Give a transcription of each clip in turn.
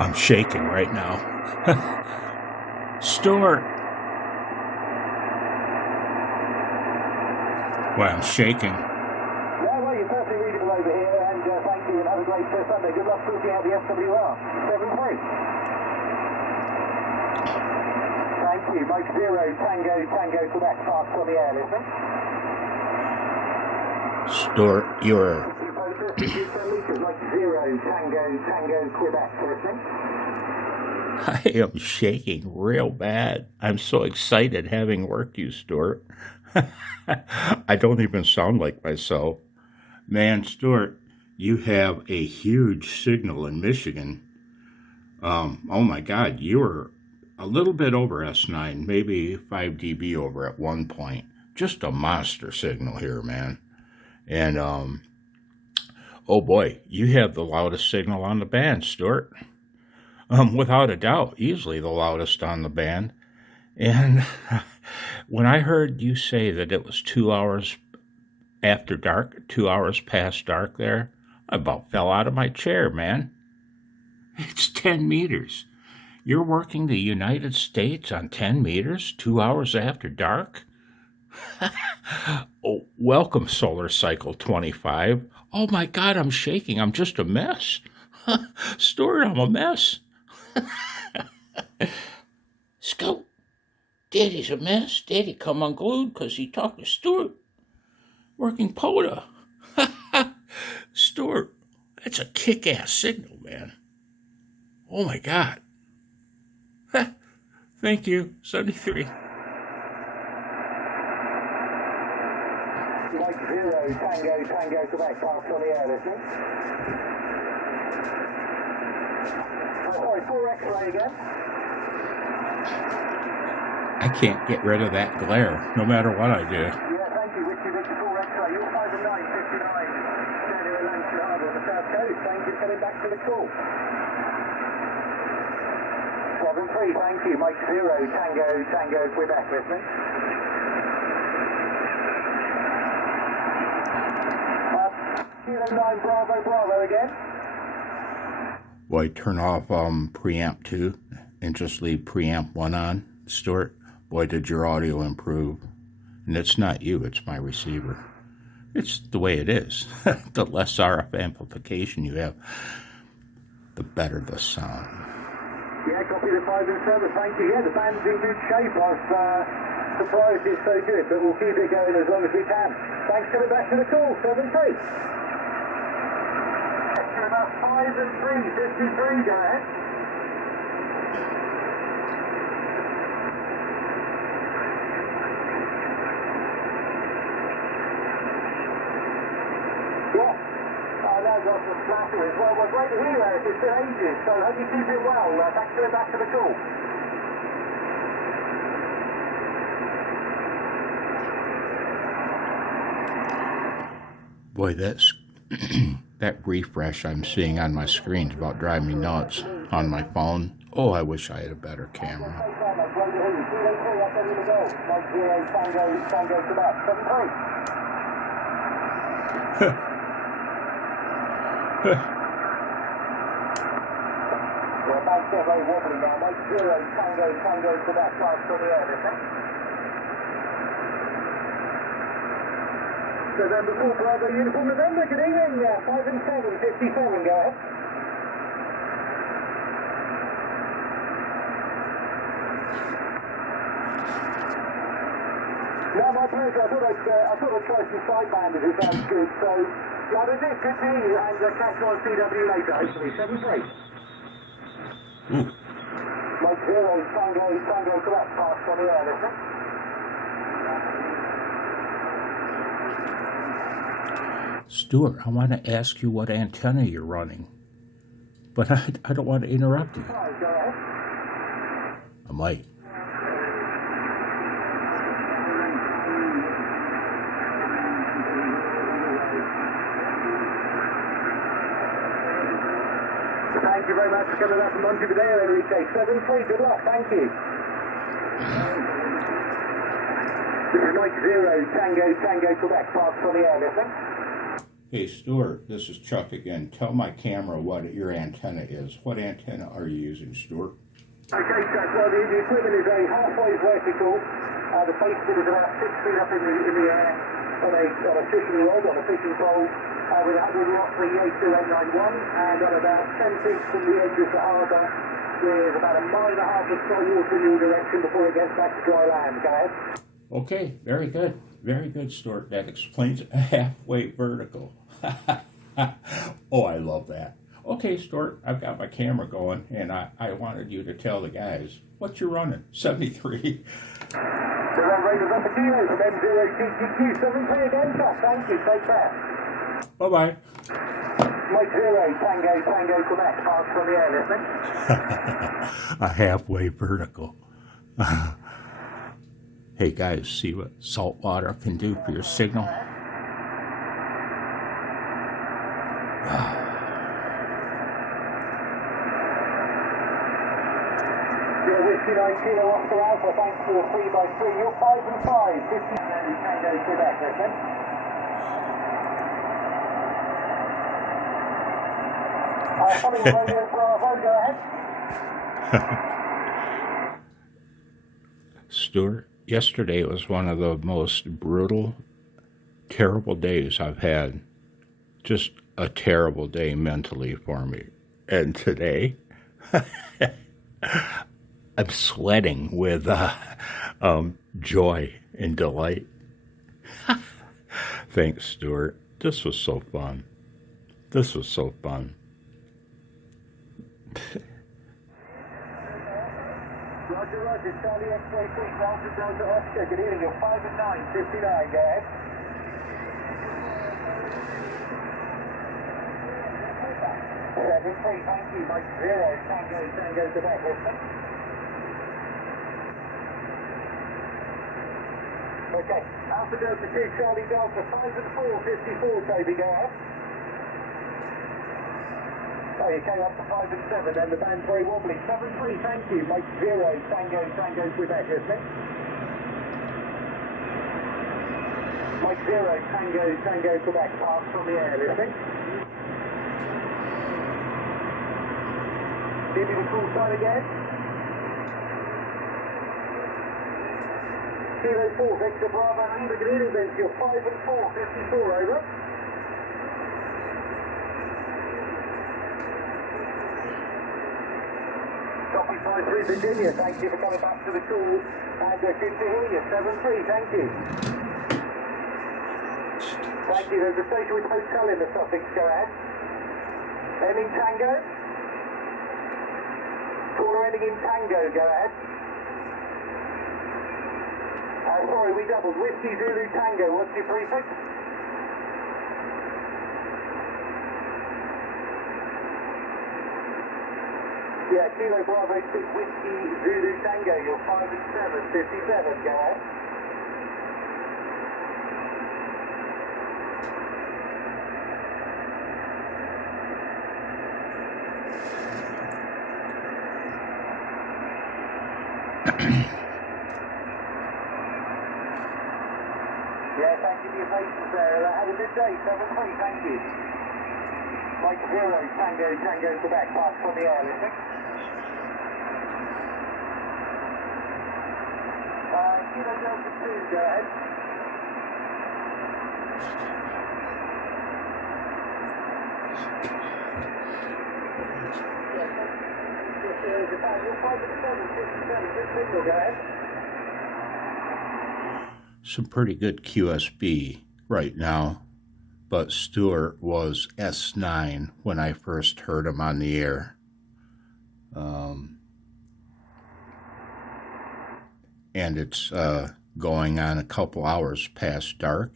I'm shaking right now. Stuart. Well, I'm shaking. Yeah, well, you're perfectly readable over here, and thank you, and have a great Sunday. Good luck sorting out the SWR. 7-3. Thank you. Mike 0, Tango, Quebec, fast on the air, listen. Stuart, you're... Mike 0, Tango, Quebec, listening. I am shaking real bad. I'm so excited having worked you, Stuart. I don't even sound like myself. Man, Stuart, you have a huge signal in Michigan. Oh my God, you were a little bit over S9, maybe 5 dB over at one point. Just a monster signal here, man. And, oh boy, you have the loudest signal on the band, Stuart. Without a doubt, easily the loudest on the band. And when I heard you say that it was 2 hours after dark, 2 hours past dark there, I about fell out of my chair, man. It's 10 meters. You're working the United States on 10 meters, 2 hours after dark? Oh, welcome, Solar Cycle 25. Oh my God, I'm shaking. I'm just a mess. Stuart, I'm a mess. Scout, Daddy's a mess. Daddy come unglued because he talked to Stuart. Working POTA. Stuart, that's a kick-ass signal, man. Oh my God. Thank you, 73. Mike 0, Tango, Quebec, fast on the air, listening. Sorry, 4 X-ray again. I can't get rid of that glare, no matter what I do. Yeah, thank you, Richie 4 X-ray. You're 5 and 9, 59. Standing at Langstone Harbour on the south coast. Thank you for coming back to the call. 7-3, thank you. Mike 0, Tango, Quebec, listening. Kilo 9, Bravo again. Boy, turn off preamp 2 and just leave preamp 1 on, Stuart. Boy, did your audio improve. And it's not you, it's my receiver. It's the way it is. The less RF amplification you have, the better the sound. Yeah, copy the 5 and 7, thank you. Yeah, the band's in good shape. I was surprised it's so good, but we'll keep it going as long as we can. Thanks for the back to the call, 7-3. About 5 and 3, 53, go ahead. Yeah, I know got some flatterers. Well, we're great to hear you, Eric. It's been ages, so hope you keep it well. Thanks for the back to the call. Boy, that's that refresh I'm seeing on my screen is about driving me nuts on my phone. Oh, I wish I had a better camera. November 4 Bravo Uniform November, good evening, 5 and 7, 57, go ahead. No, my pleasure, I thought I'd try some sideband if it sounds good, so, yeah, that's it, good to hear you, and catch you on CW later, hopefully, 7-3. Mike 0, Tango, correct, fast on the air, listen. Stuart, I want to ask you what antenna you're running, but I don't want to interrupt you. I might. Thank you very much for coming up from Montevideo, Enrique. 7-3, good luck, thank you. This is Mike 0, Tango, Quebec, fast on the air, listen. Hey, Stuart, this is Chuck again. Tell my camera what your antenna is. What antenna are you using, Stuart? Okay, Chuck, well, the equipment is a halfway vertical. The base bit is about 6 feet up in the air on a fishing rod, on a fishing pole, with 100 watt VA2 M91, and on about 10 feet from the edge of the harbour, with about a mile and a half of salt water in your direction before it gets back to dry land. Go ahead. Okay, very good. Very good, Stuart. That explains halfway vertical. Oh, I love that. Okay, Stuart, I've got my camera going, and I wanted you to tell the guys what you're running. 73. The run rate is up a kilo from M0TTQ. 73 again, Chuck. Thank you. Take care. Bye-bye. Mike 0, Tango, Quebec. Pass from the air, listening. A halfway vertical. Hey, guys, see what salt water can do for your signal? Whiskey 9 kilo Oscar Alpha, thanks for 3x3. You're 5 and 5. 50 and Tango Quebec, listen. Coming Radio Bravo, go ahead. Stuart, yesterday was one of the most brutal, terrible days I've had. Just a terrible day mentally for me. And today, I'm sweating with joy and delight. Thanks, Stuart. This was so fun. This was so fun. Roger, Charlie X-ray 3, Delta Oscar, good evening, you're 5 and 9, 59, go ahead. Seven, three, thank you, Mike 0, Tango Quebec, listen. Okay, Alpha Delta 2, Charlie Delta, 5 and 4, 54, Toby, go ahead. Oh, you came up to 5 and 7, and the band's very wobbly. 7-3, thank you. Mike 0, Tango Quebec, listening. Mike 0, Tango Quebec, pass from the air, listening. Give me the call sign again. Kilo 4, Victor Bravo, Lima, good evening, Vince. You're 5 and 4, 54, over. Copy 5-3 Virginia, thank you for coming back to the call. And good to hear you, 7-3, thank you. Thank you, there's a station with hotel in the Sussex, go ahead. Ending Tango. Caller ending in Tango, go ahead. Sorry, we doubled. Whiskey Zulu Tango, what's your prefix? Yeah, Kilo Bravo 6, Whiskey Zulu Tango, you're 5 and 7, 57, go ahead. Yeah, thank you for your patience there. Have a good day, 7-3, thank you. Mike 0, Tango Quebec, pass from the air, listening. Kilo Delta 2, go ahead. You're 5 and 7, 57, good signal, go ahead. Some pretty good QSB right now, but Stuart was S9 when I first heard him on the air. And it's going on a couple hours past dark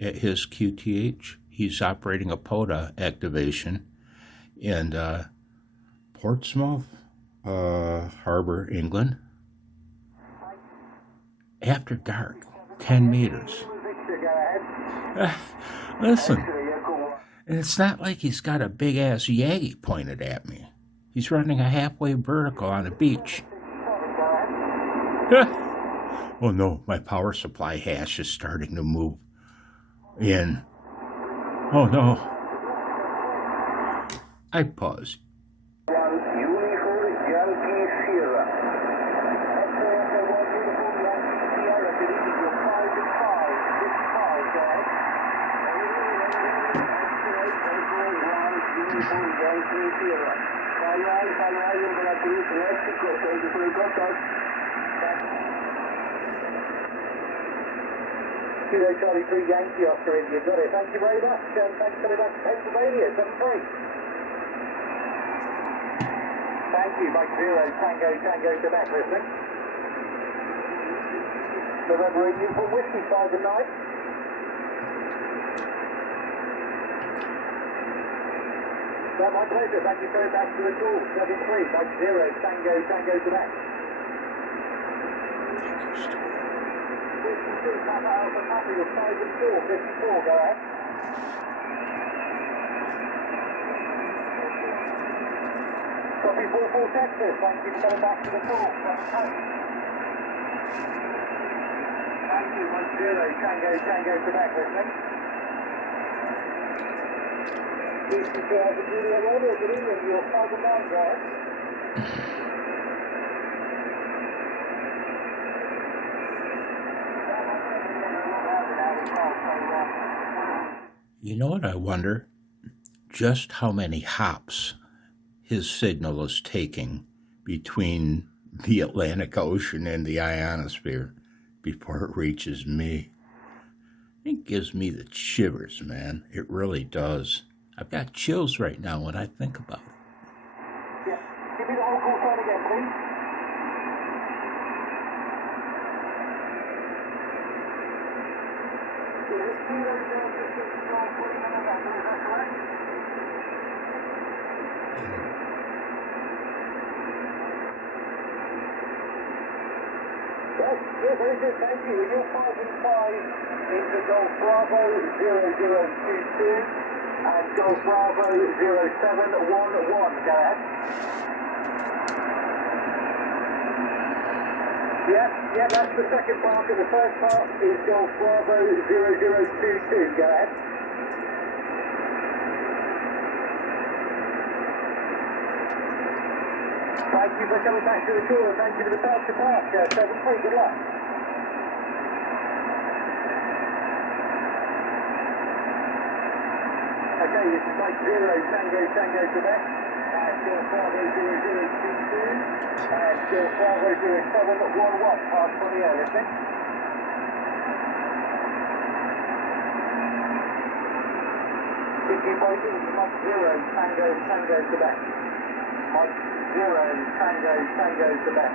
at his QTH. He's operating a POTA activation in Portsmouth Harbour, England. After dark, 10 meters. Listen, and it's not like he's got a big-ass Yagi pointed at me. He's running a halfway vertical on the beach. Oh no, my power supply hash is starting to move in. Oh no. I paused. Uniform Yankee Sierra. X-ray Echo 1 Uniform Yankee Sierra. Good evening, you're 5 and 5. 6-5, go ahead. X-ray Echo 1 Uniform Yankee Sierra. Fire, you're going to do it. Mexico, thank you for your contact. Kilo Charlie 3 Yankee Oscar India, got it. Thank you very much. Thanks very much, Pennsylvania, 7-3. Thank you, Mike 0, Tango, Quebec, listening. November 8 Uniform Whiskey, 5 and 9. No, my pleasure, thank you very much for the call, 7-3, Mike 0, Tango, Quebec. 52, Papa Alpha Papa, you're 5 and 4, 54, go ahead. Copy 44 Texas, thank you for coming back to the call. Thank you, 10, Tango, Quebec, listening. Houston to Alpha Julia Romeo, good evening, you're 5 and 9, go ahead. You know what I wonder? Just how many hops his signal is taking between the Atlantic Ocean and the ionosphere before it reaches me. It gives me the shivers, man. It really does. I've got chills right now when I think about it. Yeah. Give me the whole call sign again, please. Is it Kilo Delta 6 Golf Lima November, is that correct? Yes, very good, thank you. You're 5 and 5 into Golf Bravo 0022 and Golf Bravo 0711. Go ahead. Yeah, that's the second part, and the first part is Golf Bravo 0022. Go ahead. Thank you for coming back to the call, and thank you for the pass to park. 7-3, good luck. Okay, this is Mike 0, Tango, Quebec. Golf Bravo 0022, and Golf Bravo 0711, pass for the air, listening. Keep waiting, Mike 0, Tango, Quebec. Mike 0, Tango, Quebec.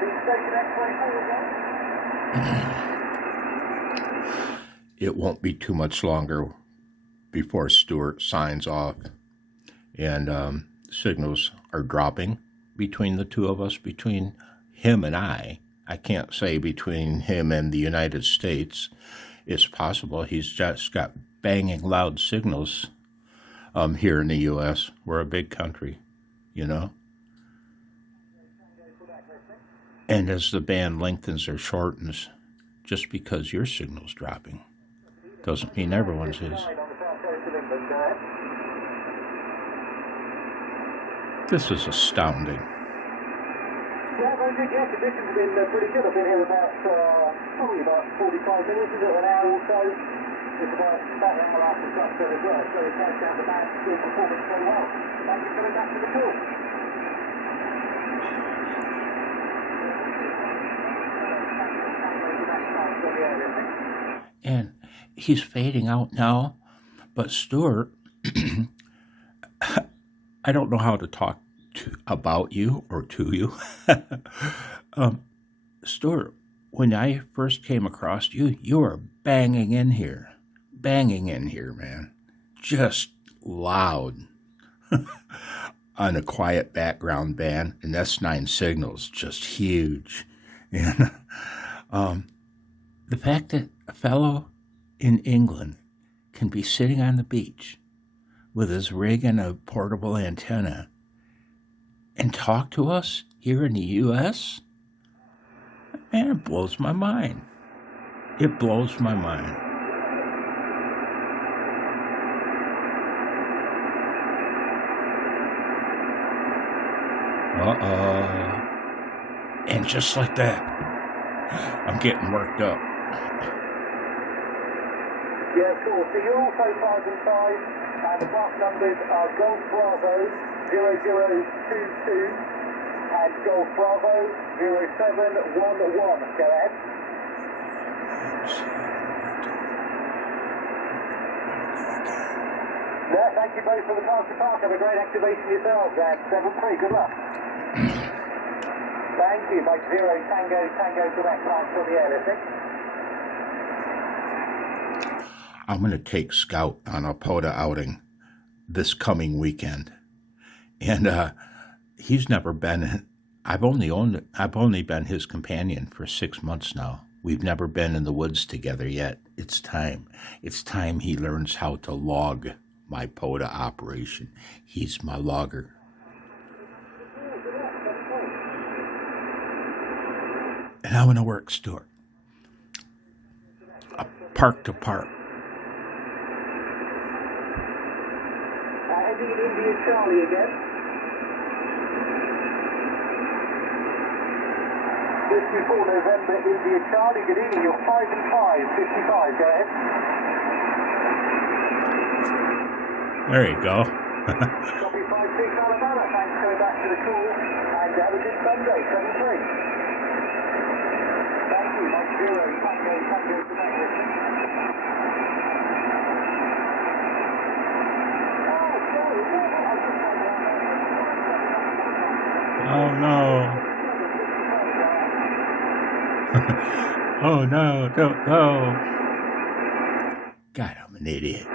The station X-ray forward, guys. It won't be too much longer before Stuart signs off, and signals are dropping between the two of us, between him and I. I can't say between him and the United States. It's possible he's just got banging loud signals here in the U.S. We're a big country, you know. And as the band lengthens or shortens, just because your signal's dropping doesn't mean everyone's is. This is astounding. Yeah, very good. Yeah, conditions have been pretty good. I've been here probably about 45 minutes, is it, an hour or so. It's about an hour after sunset as well, so it's nice to have the band still performing so well. Thank you for coming back to the call. And he's fading out now, but Stuart, I don't know how to talk about you or to you. Stuart, when I first came across you, you were banging in here, man. Just loud on a quiet background band, and S9 signals just huge. And the fact that a fellow in England can be sitting on the beach with his rig and a portable antenna and talk to us here in the U.S., Man, it blows my mind. It blows my mind. Uh-oh. And just like that, I'm getting worked up. Yeah, cool. So you're also 5 and 5, and the class numbers are Golf Bravo 0022 and Golf Bravo 0711. Go ahead. No, thank you both for the pass to park. Have a great activation yourselves, and 7-3. Good luck. Thank you. Mike 0 Tango Quebec flight from the air, lifting. I'm going to take Scout on a POTA outing this coming weekend. And he's never been, I've only been his companion for 6 months now. We've never been in the woods together yet. It's time. It's time he learns how to log my POTA operation. He's my logger. And I'm going to work, Stuart. Park to park. Heading in India Charlie again. 54 November India Charlie. Good evening. You're 5 and 5. 55. Go ahead. There you go. Copy 5-6 Alabama. Thanks for coming back to the call. And have a good Sunday. 7-3. Thank you. Mike 0 Tango Quebec. Oh no. Oh no, don't go. God, I'm an idiot.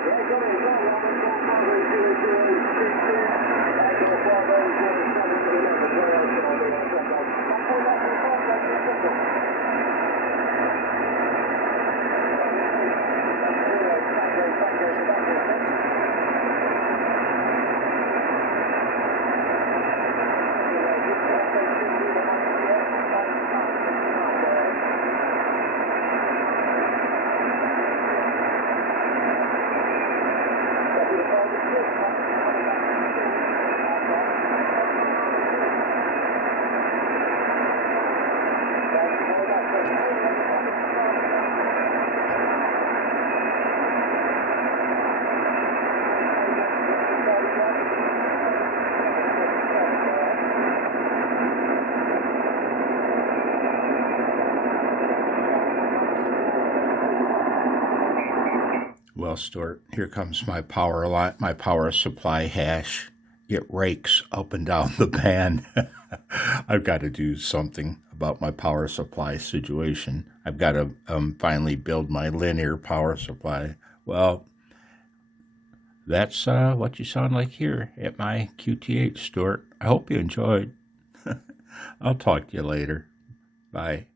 Well, Stuart, here comes my power supply hash. It rakes up and down the band. I've got to do something about my power supply situation. I've got to finally build my linear power supply. Well, that's what you sound like here at my QTH, Stuart. I hope you enjoyed. I'll talk to you later. Bye.